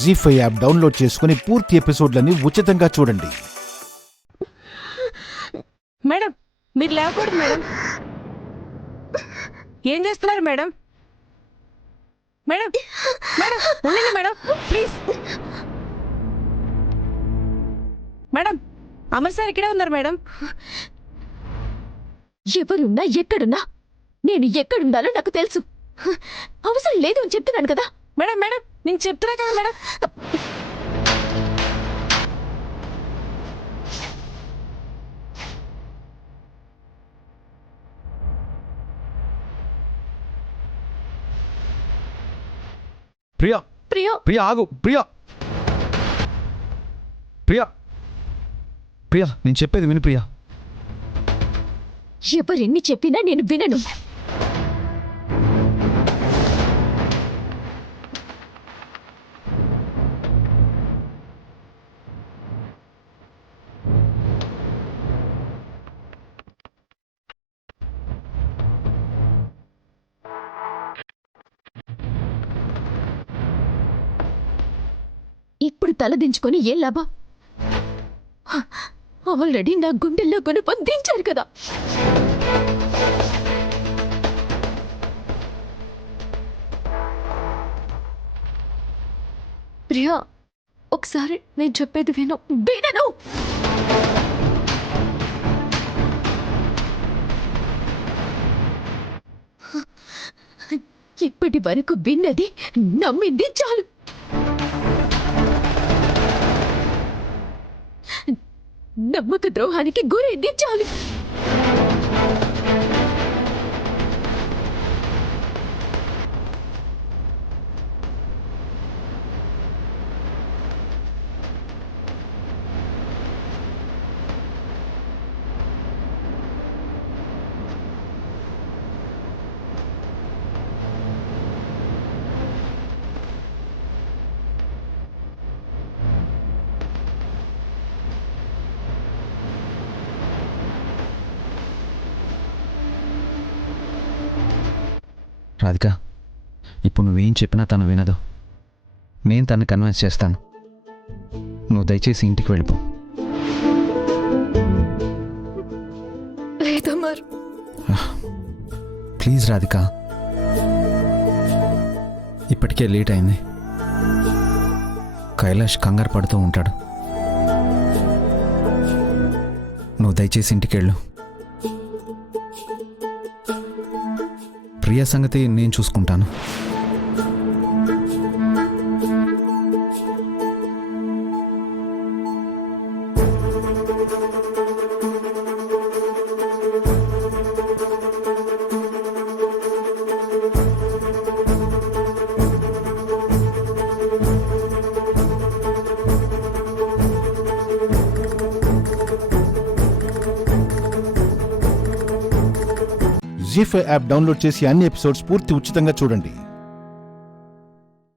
జీ5 app download చేసుకుని పూర్తి ఎపిసోడ్లని ఉచితంగా చూడండి. మేడం మీరు లేకూడదు మేడం. ఏం చేస్తున్నారు మేడం? మేడం మేడం ఉండండి madam please. Madam Amar sir ఇక్కడే ఉన్నారు మేడం. ఎవరున్నా ఎక్కడున్నా నేను ఎక్కడుండాలో నాకు తెలుసు. అవసరం లేదు అని చెప్తున్నాను కదా. మేడం మేడం నేను చెప్తున్నా కదా మేడం. ప్రియా ప్రియా ప్రియా ఆగు. ప్రియా ప్రియా ప్రియా నేను చెప్పేది విను ప్రియా. ఎవరెన్ని చెప్పినా నేను వినను. ఇప్పుడు తలదించుకొని ఏం లాభం? ఆల్రెడీ నా గుండెల్లో గుణపం దించారు కదా. ప్రియా ఒకసారి నేను చెప్పేది విను. వినను. ఇప్పటి వరకు విన్నది నమ్మింది చాలు. నమ్మక ద్రోహానికి గురైంది చాలు. రాధిక, ఇప్పుడు నువ్వేం చెప్పినా తను వినదు. నేను తను కన్విన్స్ చేస్తాను. నువ్వు దయచేసి ఇంటికి వెళ్ళిపో. లేదమర్, ప్లీజ్ రాధిక, ఇప్పటికే లేట్ అయింది. కైలాష్ కంగారు పడుతూ ఉంటాడు. నువ్వు దయచేసి ఇంటికి వెళ్ళు. ప్రియ సంగతి నేను చూసుకుంటాను. జీ5 యాప్ డౌన్లోడ్ చేసి అన్ని ఎపిసోడ్స్ పూర్తి ఉచితంగా చూడండి.